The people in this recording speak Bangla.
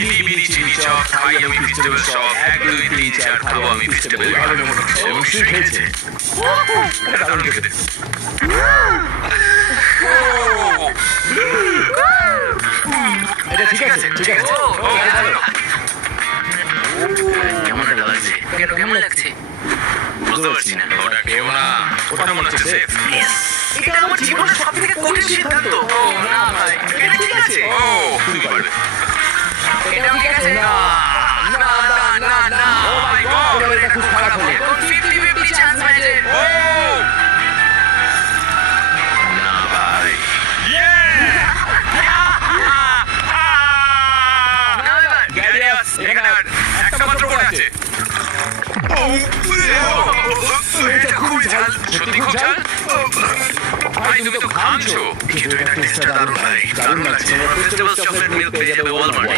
মিনি মিনি চিনি চপ খাই আমি ফেস্টিভ্যাল সব 1 2 3 4 খাবো আমি ফেস্টিভ্যাল এইভাবে মনে হচ্ছে অবশ্যই খেয়েছে দারুণ খেতে এটা ঠিক আছে ঠিক আছে কেমন লাগছে বুঝতে পারছি না ওটা কেউ না ওটা মনে হচ্ছে সেফ এটা আমার জীবনের সবথেকে কঠিন সিদ্ধান্ত ও না ভাই এটা ঠিক আছে ও তুমি পারবে এটা ঠিক আছে না না না না ও মাই গড এটা খুব খারাপ হলো 50-50 চান্স আছে ও না ভাই না ভাই গ্যারিয়াস এখানে আর একটা মাত্র করে আছে এটা খুব ঝাল সত্যি খুব ঝাল ভাই তুমি তো ঘামছো কিন্তু এটা টেস্টটা দারুণ ভাই দারুণ লাগছে ফেস্টিভ্যাল চকলেট মিল্ক পেয়ে যাবে ওয়ালমার্ট